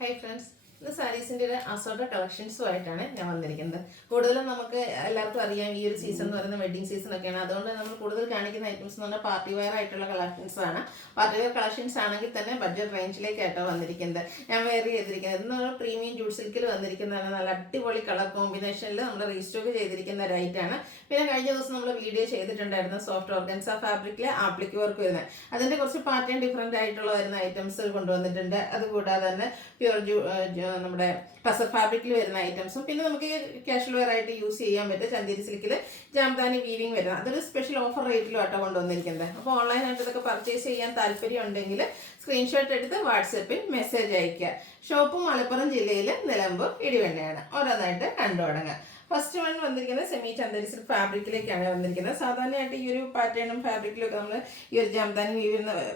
Hi friends, ഇന്ന് സാരീസിൻ്റെ ഒരു assorted കളക്ഷൻസുമായിട്ടാണ് ഞാൻ വന്നിരിക്കുന്നത്. കൂടുതലും നമുക്ക് എല്ലാവർക്കും അറിയാം ഈ ഒരു സീസൺ എന്ന് പറയുന്നത് വെഡിങ് സീസൺ ഒക്കെയാണ്. അതുകൊണ്ട് നമ്മൾ കൂടുതൽ കാണിക്കുന്ന ഐറ്റംസ് എന്ന് പറഞ്ഞാൽ പാർട്ടി വെയർ ആയിട്ടുള്ള കളക്ഷൻസ് ആണ്. പാർട്ടി വെയർ കളക്ഷൻസ് ആണെങ്കിൽ തന്നെ ബഡ്ജറ്റ് റേഞ്ചിലേക്കായിട്ടാണ് വന്നിരിക്കുന്നത്. ഞാൻ വെയർ ചെയ്തിരിക്കുന്നത് ഇന്ന് പ്രീമിയം ജൂട്ട് സിൽക്കിൽ വന്നിരിക്കുന്നതാണ്. നല്ല അടിപൊളി കളർ കോമ്പിനേഷനിൽ നമ്മൾ റീസ്റ്റോക്ക് ചെയ്തിരിക്കുന്ന ഒരു ഐറ്റാണ്. പിന്നെ കഴിഞ്ഞ ദിവസം നമ്മൾ വീഡിയോ ചെയ്തിട്ടുണ്ടായിരുന്നു സോഫ്റ്റ് ഓർഗൻസ ഫാബ്രിക്കിലെ ആപ്ലിക് വർക്ക് വരുന്നത്. അതിൻ്റെ കുറച്ച് പാറ്റേൺ ഡിഫറെൻ്റ് ആയിട്ടുള്ള വരുന്ന ഐറ്റംസ് കൊണ്ടുവന്നിട്ടുണ്ട്. അതുകൂടാതെ തന്നെ പ്യുവർ നമ്മുടെ ടസർ ഫാബ്രിക്കിൽ വരുന്ന ഐറ്റംസും പിന്നെ നമുക്ക് കാഷ്വൽ വെയർ ആയിട്ട് യൂസ് ചെയ്യാൻ പറ്റും ചന്ദേരി സിൽക്കിൽ ജാംദാനി വീവിങ് വരുന്നത്. അതൊരു സ്പെഷ്യൽ ഓഫർ റേറ്റിലും ആട്ടോ കൊണ്ടുവന്നിരിക്കുന്നത്. അപ്പോൾ ഓൺലൈനായിട്ട് ഇതൊക്കെ പർച്ചേസ് ചെയ്യാൻ താല്പര്യം ഉണ്ടെങ്കിൽ സ്ക്രീൻഷോട്ട് എടുത്ത് വാട്സപ്പിൽ മെസ്സേജ് അയയ്ക്കുക. ഷോപ്പ് മലപ്പുറം ജില്ലയിൽ നിലമ്പൂർ ഇടിവണ്ണയാണ്. ഓരോന്നായിട്ട് കണ്ടു തുടങ്ങുക. ഫസ്റ്റ് വൺ വന്നിരിക്കുന്നത് സെമി ചന്ദേരി സിൽക്ക് ഫാബ്രിക്കിലേക്കാണ് വന്നിരിക്കുന്നത്. സാധാരണയായിട്ട് ഈ ഒരു പാറ്റേണും ഫാബ്രിക്കിലും ഒക്കെ നമ്മൾ ഈ ഒരു ജാംദാനി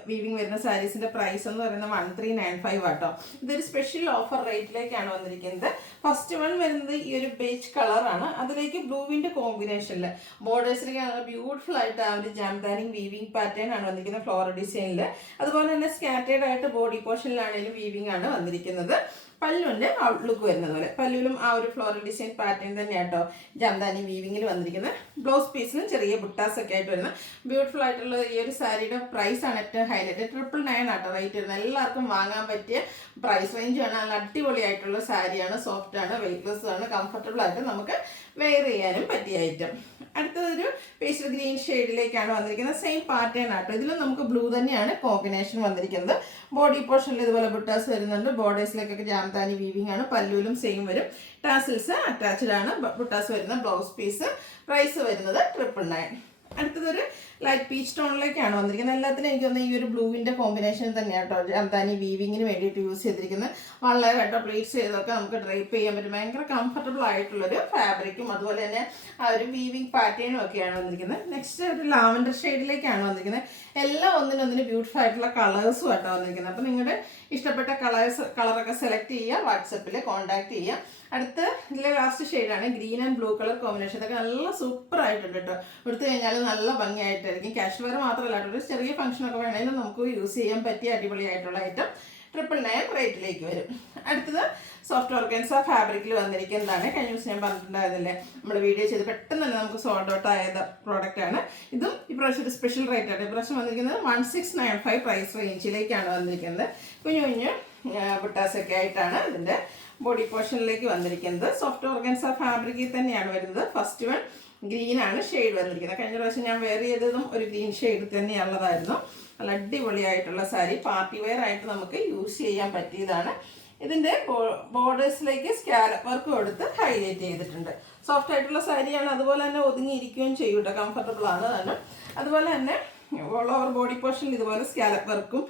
വീവിങ് വരുന്ന സാരീസിന്റെ പ്രൈസ് എന്ന് പറയുന്നത് 1395 ആട്ടോ. ഇതൊരു സ്പെഷ്യൽ ഓഫർ റേറ്റിലേക്കാണ് വന്നിരിക്കുന്നത്. ഫസ്റ്റ് വൺ വരുന്നത് ഈ ഒരു ബേജ് കളറാണ്. അതിലേക്ക് ബ്ലൂവിന്റെ കോമ്പിനേഷനിൽ ബോർഡേഴ്സിലേക്ക് ബ്യൂട്ടിഫുൾ ആയിട്ട് ആ ഒരു ജാംദാനി വീവിങ് പാറ്റേൺ ആണ് വന്നിരിക്കുന്നത് ഫ്ലോറൽ ഡിസൈനിൽ. അതുപോലെ തന്നെ സ്കാറ്റേഡ് ആയിട്ട് ബോഡി പോർഷനിലാണെങ്കിലും വീവിങ് ആണ് വന്നിരിക്കുന്നത്. പല്ലുവിൻ്റെ ഔട്ട്ലുക്ക് വരുന്നത് പോലെ പല്ലുവിലും ആ ഒരു ഫ്ലോറൽ ഡിസൈൻ പാറ്റേൺ തന്നെയാട്ടോ ജാംദാനി വീവിങ്ങിൽ വന്നിരിക്കുന്നത്. ബ്ലൗസ് പീസിനും ചെറിയ ബുട്ടാസ് ഒക്കെ ആയിട്ട് വരുന്ന ബ്യൂട്ടിഫുൾ ആയിട്ടുള്ള ഈ ഒരു സാരിയുടെ പ്രൈസ് ആണ് ഏറ്റവും ഹൈലൈറ്റ്. 999 ആട്ടോ റേറ്റ് വരുന്നത്. എല്ലാവർക്കും വാങ്ങാൻ പറ്റിയ പ്രൈസ് റേഞ്ച് ആണ്. നല്ല അടിപൊളിയായിട്ടുള്ള സാരിയാണ്. സോഫ്റ്റ് ആണ്, വെയ്റ്റ്ലെസ് ആണ്, കംഫർട്ടബിൾ ആയിട്ട് നമുക്ക് വെയർ ചെയ്യാനും പറ്റിയ ഐറ്റം. അടുത്തതൊരു പേസ്റ്റൽ ഗ്രീൻ ഷെയ്ഡിലേക്കാണ് വന്നിരിക്കുന്നത്. സെയിം പാറ്റേൺ ആട്ടോ. ഇതിലും നമുക്ക് ബ്ലൂ തന്നെയാണ് കോമ്പിനേഷൻ വന്നിരിക്കുന്നത്. ബോഡി പോർഷനിൽ ഇതുപോലെ ബുട്ടാസ് വരുന്നുണ്ട്. ബോർഡേഴ്സിലേക്കൊക്കെ ജാംദാനി വീവിംഗ് ആണ്. പല്ലുവിലും സെയിം വരും. ടാസിൽസ് അറ്റാച്ച്ഡ് ആണ്. ബുട്ടാസ് വരുന്ന ബ്ലൗസ് പീസ്. പ്രൈസ് വരുന്നത് 999. അടുത്തതൊരു ലൈറ്റ് പീച്ച് ടോണിലേക്കാണ് വന്നിരിക്കുന്നത്. എല്ലാത്തിനും എനിക്ക് തോന്നുന്നു ഈ ഒരു ബ്ലൂവിൻ്റെ കോമ്പിനേഷൻ തന്നെയാണ് കേട്ടോ ജാംദാനി വീവിങ്ങിന് വേണ്ടിയിട്ട് യൂസ് ചെയ്തിരിക്കുന്നത്. വളരെ കേട്ടോ പ്ലീറ്റ്സ് ചെയ്തൊക്കെ നമുക്ക് ഡ്രൈപ്പ് ചെയ്യാൻ പറ്റും. ഭയങ്കര കംഫർട്ടബിൾ ആയിട്ടുള്ളൊരു ഫാബ്രിക്കും അതുപോലെ തന്നെ ആ ഒരു വീവിങ് പാറ്റേണും ഒക്കെയാണ് വന്നിരിക്കുന്നത്. നെക്സ്റ്റ് ഒരു ലാവൻഡർ ഷെയ്ഡിലേക്കാണ് വന്നിരിക്കുന്നത്. എല്ലാം ഒന്നിനൊന്നിന് ബ്യൂട്ടിഫുൾ ആയിട്ടുള്ള കളേഴ്സും ആയിട്ടാണ് വന്നിരിക്കുന്നത്. അപ്പോൾ നിങ്ങളുടെ ഇഷ്ടപ്പെട്ട കളറൊക്കെ സെലക്ട് ചെയ്യുക, വാട്സപ്പിൽ കോൺടാക്ട് ചെയ്യുക. അടുത്ത് ഇതിലെ ലാസ്റ്റ് ഷെയ്ഡാണ് green and blue colour combination. ഇതൊക്കെ നല്ല സൂപ്പർ ആയിട്ടുണ്ട് കേട്ടോ. എടുത്തു കഴിഞ്ഞാൽ നല്ല ഭംഗിയായിട്ടായിരിക്കും. ക്യാഷ് വെയർ മാത്രമല്ല ഒരു ചെറിയ ഫംഗ്ഷനൊക്കെ വേണമെങ്കിലും നമുക്ക് യൂസ് ചെയ്യാൻ പറ്റിയ അടിപൊളിയായിട്ടുള്ള ഐറ്റം 999 റേറ്റിലേക്ക് വരും. അടുത്തത് സോഫ്റ്റ് ഓർഗൻസ ഫാബ്രിക്കിൽ വന്നിരിക്കുന്നതാണ്. കഴിഞ്ഞ ദിവസം ഞാൻ പറഞ്ഞിട്ടുണ്ടായിരുന്നില്ലേ നമ്മൾ വീഡിയോ ചെയ്ത് പെട്ടെന്ന് തന്നെ നമുക്ക് സോൾഡ് ഔട്ട് ആയ പ്രോഡക്റ്റ് ആണ്. ഇതും ഇപ്രാവശ്യം ഒരു സ്പെഷ്യൽ റേറ്റ് ആണ്. ഇപ്രാവശ്യം വന്നിരിക്കുന്നത് 1695 പ്രൈസ് റേഞ്ചിലേക്കാണ് വന്നിരിക്കുന്നത്. കുഞ്ഞു കുഞ്ഞു ബുട്ടാസൊക്കെ ആയിട്ടാണ് ഇതിൻ്റെ ബോഡി പോർഷനിലേക്ക് വന്നിരിക്കുന്നത്. സോഫ്റ്റ് ഓർഗൻസ ഫാബ്രിക്കിൽ തന്നെയാണ് വരുന്നത്. ഫസ്റ്റ് വൺ ഗ്രീൻ ആണ് ഷെയ്ഡ് വന്നിരിക്കുന്നത്. കഴിഞ്ഞ പ്രാവശ്യം ഞാൻ വെയർ ചെയ്തതും ഒരു ഗ്രീൻ ഷെയ്ഡ് തന്നെയുള്ളതായിരുന്നു. നല്ല അടിപൊളിയായിട്ടുള്ള സാരി പാർട്ടി വെയർ ആയിട്ട് നമുക്ക് യൂസ് ചെയ്യാൻ പറ്റിയതാണ്. ഇതിൻ്റെ ബോർഡേഴ്സിലേക്ക് സ്കാലപ്പ് വർക്ക് കൊടുത്ത് ഹൈലൈറ്റ് ചെയ്തിട്ടുണ്ട്. സോഫ്റ്റ് ആയിട്ടുള്ള സാരിയാണ്. അതുപോലെ തന്നെ ഒതുങ്ങിയിരിക്കുകയും ചെയ്യും കേട്ടോ. കംഫർട്ടബിൾ ആണ് തന്നെ. അതുപോലെ തന്നെ ഓൾ ഓവർ ബോഡി പോർഷനിൽ ഇതുപോലെ സ്കാലപ്പ് വർക്കും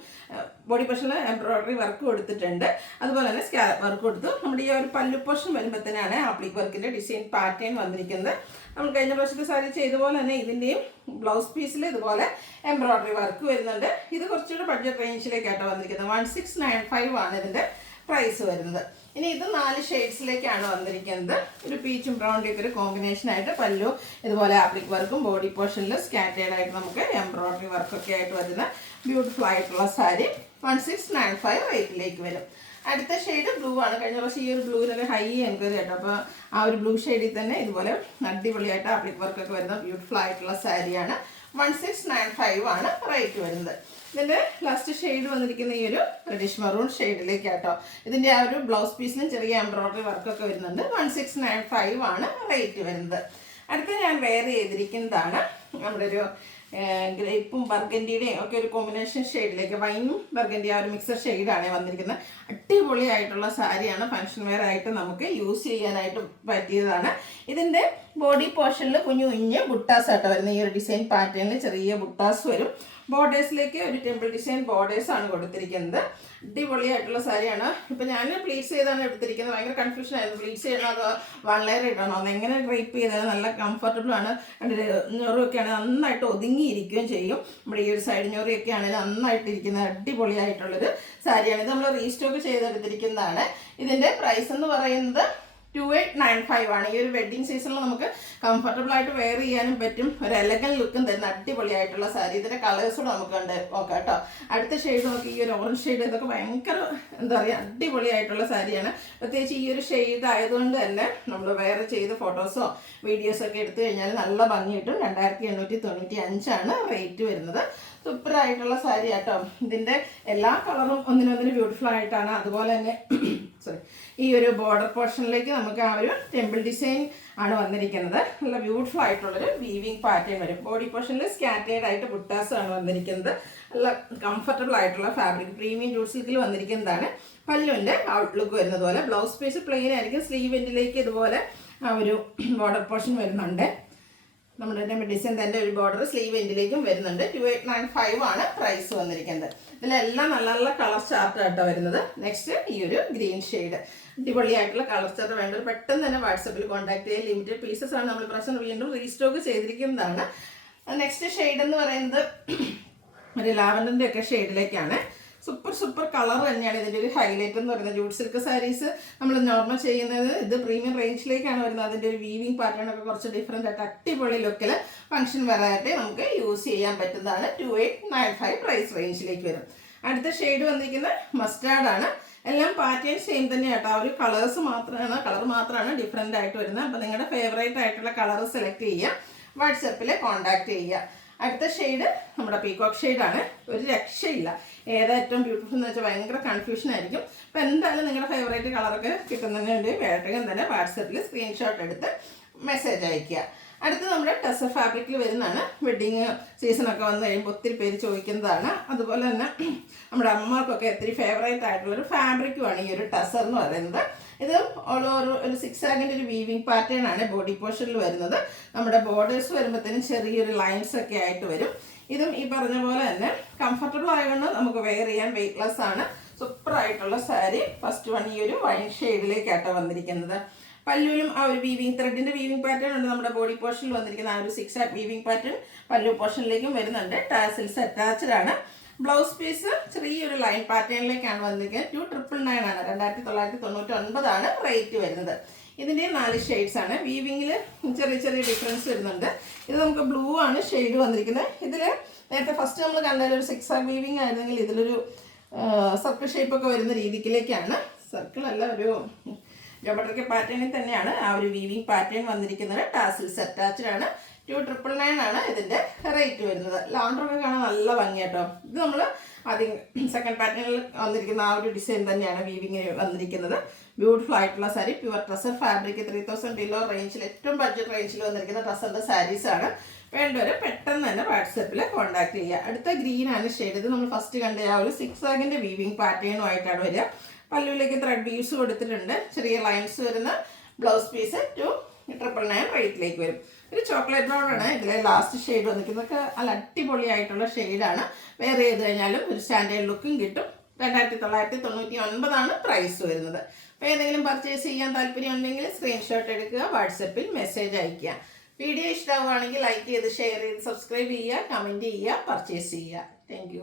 ബോഡി പോർഷനിൽ എംബ്രോയിഡറി വർക്ക് കൊടുത്തിട്ടുണ്ട്. അതുപോലെ തന്നെ സ്കാലപ്പ് വർക്ക് കൊടുത്തു. നമ്മുടെ ഈ ഒരു പല്ലു പോർഷൻ വരുമ്പോഴത്തേനാണ് ആപ്ലിക് വർക്കിൻ്റെ ഡിസൈൻ പാറ്റേൺ വന്നിരിക്കുന്നത്. നമ്മൾ കഴിഞ്ഞ പ്രാവശ്യത്തെ സാരി ചെയ്ത പോലെ തന്നെ ഇതിൻ്റെയും ബ്ലൗസ് പീസിൽ ഇതുപോലെ എംബ്രോയിഡറി വർക്ക് വരുന്നുണ്ട്. ഇത് കുറച്ചുകൂടെ ബഡ്ജറ്റ് റേഞ്ചിലേക്കാട്ടോ വന്നിരിക്കുന്നത്. 1695 ആണ് ഇതിൻ്റെ പ്രൈസ് വരുന്നത്. ഇനി ഇത് 4 ഷെയ്ഡ്സിലേക്കാണ് വന്നിരിക്കുന്നത്. ഒരു പീച്ചും ബ്രൗണിൻ്റെ ഒക്കെ ഒരു കോമ്പിനേഷനായിട്ട് പല്ലു ഇതുപോലെ ആപ്ലിക് വർക്കും ബോഡി പോർഷനിൽ സ്കാറ്റേഡ് ആയിട്ട് നമുക്ക് എംബ്രോയിഡറി വർക്കൊക്കെ ആയിട്ട് വരുന്ന ബ്യൂട്ടിഫുൾ ആയിട്ടുള്ള സാരി 1695 റേറ്റിലേക്ക് വരും. അടുത്ത ഷെയ്ഡ് ബ്ലൂ ആണ്. കഴിഞ്ഞ പ്രാവശ്യം ഈ ഒരു ബ്ലൂവിനൊക്കെ ഹൈ എൻക്വയറി ആട്ടോ. അപ്പോൾ ആ ഒരു ബ്ലൂ ഷെയ്ഡിൽ തന്നെ ഇതുപോലെ അടിപൊളിയായിട്ട് ആപ്ലിക് വർക്കൊക്കെ വരുന്ന ബ്യൂട്ടിഫുൾ ആയിട്ടുള്ള സാരിയാണ്. 1695 ആണ് റേറ്റ് വരുന്നത്. ഇതിൻ്റെ ലാസ്റ്റ് ഷെയ്ഡ് വന്നിരിക്കുന്ന ഈ ഒരു റെഡിഷ് മറൂൺ ഷെയ്ഡിലേക്കാട്ടോ. ഇതിൻ്റെ ആ ഒരു ബ്ലൗസ് പീസിലും ചെറിയ എംബ്രോയിഡറി വർക്കൊക്കെ വരുന്നുണ്ട്. 1695 ആണ് റേറ്റ് വരുന്നത്. അടുത്ത ഞാൻ വെയർ ചെയ്തിരിക്കുന്നതാണ് നമ്മുടെ ഒരു ഗ്രേപ്പും ബർഗൻഡിയുടെയും ഒക്കെ ഒരു കോമ്പിനേഷൻ ഷെയ്ഡിലേക്ക് വൈനും ബർഗൻഡി ആ ഒരു മിക്സർ ഷെയ്ഡാണ് വന്നിരിക്കുന്നത്. അടിപൊളിയായിട്ടുള്ള സാരിയാണ്. ഫംഗ്ഷൻ വെയർ ആയിട്ട് നമുക്ക് യൂസ് ചെയ്യാനായിട്ട് പറ്റിയതാണ്. ഇതിൻ്റെ ബോഡി പോർഷനിൽ കുഞ്ഞു കുഞ്ഞ് ബുട്ടാസ് ആട്ടോ വരുന്നത്. ഈ ഒരു ഡിസൈൻ പാറ്റേണിൽ ചെറിയ ബുട്ടാസ് വരും. ബോർഡേഴ്സിലേക്ക് ഒരു ടെമ്പിൾ ഡിസൈൻ ബോർഡേഴ്സാണ് കൊടുത്തിരിക്കുന്നത്. അടിപൊളിയായിട്ടുള്ള സാരിയാണ്. ഇപ്പം ഞാൻ പ്ലീറ്റ്സ് ചെയ്താണ് എടുത്തിരിക്കുന്നത്. ഭയങ്കര കൺഫ്യൂഷൻ ആയിരുന്നു. പ്ലീറ്റ്സ് ചെയ്യണോ അതോ 1 ലെയർ ഇടണോ അതെങ്ങനെ ഡ്രൈപ്പ് ചെയ്താൽ നല്ല കംഫർട്ടബിൾ ആണ്. ഞൊറിയൊക്കെ ആണെങ്കിൽ നന്നായിട്ട് ഒതുങ്ങിയിരിക്കുകയും ചെയ്യും. നമ്മുടെ ഈ ഒരു സൈഡ് ഞൊറിയൊക്കെ ആണെങ്കിൽ നന്നായിട്ടിരിക്കുന്ന അടിപൊളിയായിട്ടുള്ളൊരു സാരിയാണ്. ഇത് നമ്മൾ റീസ്റ്റോക്ക് ചെയ്തെടുത്തിരിക്കുന്നതാണ്. ഇതിൻ്റെ പ്രൈസ് എന്ന് പറയുന്നത് 2895 ആണ്. ഈ ഒരു വെഡ്ഡിങ് സീസണിൽ നമുക്ക് കംഫർട്ടബിൾ ആയിട്ട് വെയർ ചെയ്യാനും പറ്റും. ഒരു എലഗൻ ലുക്കും തരുന്ന അടിപൊളിയായിട്ടുള്ള സാരി. ഇതിന്റെ കളേഴ്സ് കൂടെ നമുക്ക് കണ്ട് നോക്കാം കേട്ടോ. അടുത്ത ഷെയ്ഡ് നോക്കി, ഈ ഒരു ഓറഞ്ച് ഷെയ്ഡ്, ഇതൊക്കെ ഭയങ്കര എന്താ പറയുക അടിപൊളിയായിട്ടുള്ള സാരിയാണ്. പ്രത്യേകിച്ച് ഈ ഒരു ഷെയ്ഡ് ആയതുകൊണ്ട് തന്നെ നമ്മൾ വേറെ ചെയ്ത ഫോട്ടോസോ വീഡിയോസോ ഒക്കെ എടുത്തു കഴിഞ്ഞാൽ നല്ല ഭംഗി കിട്ടും. 2895 ആണ് റേറ്റ് വരുന്നത്. സൂപ്പറായിട്ടുള്ള സാരി കേട്ടോ. ഇതിൻ്റെ എല്ലാ കളറും ഒന്നിനൊന്നിന് ബ്യൂട്ടിഫുൾ ആയിട്ടാണ്. അതുപോലെ തന്നെ സോറി, ഈ ഒരു ബോർഡർ പോർഷനിലേക്ക് നമുക്ക് ആ ഒരു ടെമ്പിൾ ഡിസൈൻ ആണ് വന്നിരിക്കുന്നത്. നല്ല ബ്യൂട്ടിഫുൾ ആയിട്ടുള്ളൊരു വീവിങ് പാറ്റേൺ വരും. ബോഡി പോർഷനിൽ സ്കാറ്റേഡ് ആയിട്ട് ബുട്ടാസ് ആണ് വന്നിരിക്കുന്നത്. നല്ല കംഫർട്ടബിൾ ആയിട്ടുള്ള ഫാബ്രിക്, പ്രീമിയം ജൂട്ട് സിൽക്കിൽ വന്നിരിക്കുന്നതാണ്. പല്ലുവിൻ്റെ ഔട്ട്ലുക്ക് വരുന്നത് പോലെ. ബ്ലൗസ് പീസ് പ്ലെയിൻ ആയിരിക്കും. സ്ലീവ് എൻഡിലേക്ക് ഇതുപോലെ ആ ഒരു ബോർഡർ പോർഷൻ വരുന്നുണ്ട്. നമ്മുടെ ടെമ്പിൾ ഡിസൈൻ തന്നെ ഒരു ബോർഡർ സ്ലീവ് എൻഡിലേക്കും വരുന്നുണ്ട്. 2895 ആണ് പ്രൈസ് വന്നിരിക്കുന്നത്. ഇതിലെല്ലാം നല്ല നല്ല കളർ ചാർട്ട് ആയിട്ടാണ് വരുന്നത്. നെക്സ്റ്റ് ഈ ഒരു ഗ്രീൻ ഷെയ്ഡ്, അടിപൊളിയായിട്ടുള്ള കളർ ചാർട്ട് വേണ്ടത് പെട്ടെന്ന് തന്നെ വാട്സപ്പിൽ കോൺടാക്ട് ചെയ്യുക. ലിമിറ്റഡ് പീസസ് ആണ് നമ്മൾ പ്രശ്നം വീണ്ടും റീസ്റ്റോക്ക് ചെയ്തിരിക്കുന്നതാണ്. നെക്സ്റ്റ് ഷെയ്ഡ് എന്ന് പറയുന്നത് ഒരു ലാവൻഡറിൻ്റെ ഒക്കെ ഷെയ്ഡിലേക്കാണ്. സൂപ്പർ കളർ തന്നെയാണ് ഇതിൻ്റെ ഒരു ഹൈലൈറ്റ് എന്ന് പറയുന്നത്. ജൂട്ട് സിൽക്ക് സാരീസ് നമ്മൾ നോർമൽ ചെയ്യുന്നത് ഇത് പ്രീമിയം റേഞ്ചിലേക്കാണ് വരുന്നത്. അതിൻ്റെ ഒരു വീവിങ് പാറ്റേൺ ഒക്കെ കുറച്ച് ഡിഫറെൻ്റ് ആയിട്ട് അടിപൊളി ലുക്കിൽ ഫംഗ്ഷൻ വെറൈറ്റി നമുക്ക് യൂസ് ചെയ്യാൻ പറ്റുന്നതാണ്. 2895 പ്രൈസ് റേഞ്ചിലേക്ക് വരും. അടുത്ത ഷെയ്ഡ് വന്നിരിക്കുന്നത് മസ്റ്റാർഡാണ്. എല്ലാം പാറ്റേൺ സെയിം തന്നെ കേട്ടോ. ഒരു കളർ മാത്രമാണ് ഡിഫറെൻ്റ് ആയിട്ട് വരുന്നത്. അപ്പോൾ നിങ്ങളുടെ ഫേവറേറ്റ് ആയിട്ടുള്ള കളർ സെലക്ട് ചെയ്യുക, വാട്സപ്പിൽ കോൺടാക്ട് ചെയ്യുക. അടുത്ത ഷെയ്ഡ് നമ്മുടെ പീകോക്ക് ഷെയ്ഡാണ്. ഒരു രക്ഷയില്ല, ഏതാ ഏറ്റവും ബ്യൂട്ടിഫുൾ എന്ന് വെച്ചാൽ ഭയങ്കര കൺഫ്യൂഷൻ ആയിരിക്കും. അപ്പോൾ എന്തായാലും നിങ്ങളുടെ ഫേവറേറ്റ് കളറൊക്കെ കിട്ടുന്നതിന് വേണ്ടി വേഗം തന്നെ വാട്സപ്പിൽ സ്ക്രീൻഷോട്ട് എടുത്ത് മെസ്സേജ് അയയ്ക്കുക. അടുത്ത് നമ്മുടെ ടസർ ഫാബ്രിക്കിൽ വരുന്നതാണ്. വെഡ്ഡിങ് സീസണൊക്കെ വന്നു കഴിയുമ്പോൾ ഒത്തിരി പേര് ചോദിക്കുന്നതാണ്. അതുപോലെ തന്നെ നമ്മുടെ അമ്മമാർക്കൊക്കെ ഒത്തിരി ഫേവറേറ്റ് ആയിട്ടുള്ളൊരു ഫാബ്രിക്കുമാണ് ഈ ഒരു ടസർ എന്ന് പറയുന്നത്. ഇത് ഓൾ ഓവർ ഒരു സിക്സാഗിൻ്റെ ഒരു വീവിങ് പാറ്റേൺ ആണ് ബോഡി പോർഷനിൽ വരുന്നത്. നമ്മുടെ ബോർഡേഴ്സ് വരുമ്പോഴത്തേനും ചെറിയൊരു ലൈൻസ് ഒക്കെ ആയിട്ട് വരും. ഇതും ഈ പറഞ്ഞ പോലെ തന്നെ കംഫർട്ടബിൾ ആയതുകൊണ്ട് നമുക്ക് വെയർ ചെയ്യാൻ വെയ്റ്റ്ലെസ് ആണ്. സൂപ്പറായിട്ടുള്ള സാരി. ഫസ്റ്റ് വൺ ഈ ഒരു വൈൻ ഷെയ്ഡിലേക്കാട്ടോ വന്നിരിക്കുന്നത്. പല്ലുവിലും ആ ഒരു വീവിങ് ത്രെഡിൻ്റെ വീവിങ് പാറ്റേൺ ഉണ്ട്. നമ്മുടെ ബോഡി പോർഷനിൽ വന്നിരിക്കുന്ന ആ ഒരു സിക്സാഗ് വീവിങ് പാറ്റേൺ പല്ലു പോർഷനിലേക്കും വരുന്നുണ്ട്. ടാസിൽസ് അറ്റാച്ച്ഡ് ആണ്. ബ്ലൗസ് പീസ് ചെറിയൊരു ലൈൻ പാറ്റേണിലേക്കാണ് വന്നിരിക്കുന്നത്. 2999 ആണ്. 2999 ആണ് റേറ്റ് വരുന്നത്. ഇതിൻ്റെ 4 ഷെയ്ഡ്സ് ആണ്. വീവിങ്ങിൽ ചെറിയ ഡിഫറൻസ് വരുന്നുണ്ട്. ഇത് നമുക്ക് ബ്ലൂ ആണ് ഷെയ്ഡ് വന്നിരിക്കുന്നത്. ഇതിൽ നേരത്തെ ഫസ്റ്റ് നമ്മൾ കണ്ടാൽ ഒരു സിക്സാഗ് വീവിങ് ആയിരുന്നെങ്കിൽ ഇതിലൊരു സർക്കിൾ ഷേപ്പൊക്കെ വരുന്ന രീതിയിലേക്കാണ്. സർക്കിൾ അല്ല, ഒരു ജോമെട്രിക്കൽ പാറ്റേണിൽ തന്നെയാണ് ആ ഒരു വീവിങ് പാറ്റേൺ വന്നിരിക്കുന്നത്. ടാസിൽസ് അറ്റാച്ച്ഡ് ആണ്. 2999 ആണ് ഇതിൻ്റെ റേറ്റ് വരുന്നത്. ലാണ്ടറൊക്കെ കാണാൻ നല്ല ഭംഗിയാട്ടോ. ഇത് നമ്മൾ ആദ്യം സെക്കൻഡ് പാറ്റേണിൽ വന്നിരിക്കുന്ന ആ ഒരു ഡിസൈൻ തന്നെയാണ് വീവിങ് വന്നിരിക്കുന്നത്. ബ്യൂട്ടിഫുൾ ആയിട്ടുള്ള sari. Pure tussar fabric. 3000 below റേഞ്ചിൽ, ഏറ്റവും ബഡ്ജറ്റ് റേഞ്ചിൽ വന്നിരിക്കുന്ന ടസറിൻ്റെ സാരീസാണ്. വേണ്ടവർ പെട്ടെന്ന് തന്നെ വാട്സപ്പിൽ കോൺടാക്ട് ചെയ്യുക. അടുത്ത ഗ്രീൻ ആണ് ഷെയ്ഡ്. ഇത് നമ്മൾ ഫസ്റ്റ് കണ്ട ആ ഒരു സിക്സാഗിൻ്റെ വീവിങ് പാറ്റേണുമായിട്ടാണ് വരിക. പല്ലുവിലേക്ക് ത്രെഡ് വീവ്സ് കൊടുത്തിട്ടുണ്ട്. ചെറിയ ലൈൻസ് വരുന്ന ബ്ലൗസ് പീസ് 2999 റേറ്റിലേക്ക് വരും. ഒരു ചോക്ലേറ്റ് ബ്രൗൺ ആണ് ഇതിലെ ലാസ്റ്റ് ഷെയ്ഡ് വന്നിരിക്കുന്നത്. നല്ല അടിപൊളിയായിട്ടുള്ള ഷെയ്ഡാണ്. വെയർ ചെയ്ത് കഴിഞ്ഞാലും ഒരു സ്റ്റാൻഡേർഡ് ലുക്കും കിട്ടും. 2999 ആണ് പ്രൈസ് വരുന്നത്. അപ്പോൾ ഏതെങ്കിലും പർച്ചേസ് ചെയ്യാൻ താല്പര്യം ഉണ്ടെങ്കിൽ സ്ക്രീൻഷോട്ട് എടുക്കുക, വാട്സപ്പിൽ മെസ്സേജ് അയയ്ക്കുക. വീഡിയോ ഇഷ്ടമാവുകയാണെങ്കിൽ ലൈക്ക് ചെയ്ത് ഷെയർ ചെയ്ത് സബ്സ്ക്രൈബ് ചെയ്യുക, കമൻറ്റ് ചെയ്യുക, പർച്ചേസ് ചെയ്യുക. താങ്ക്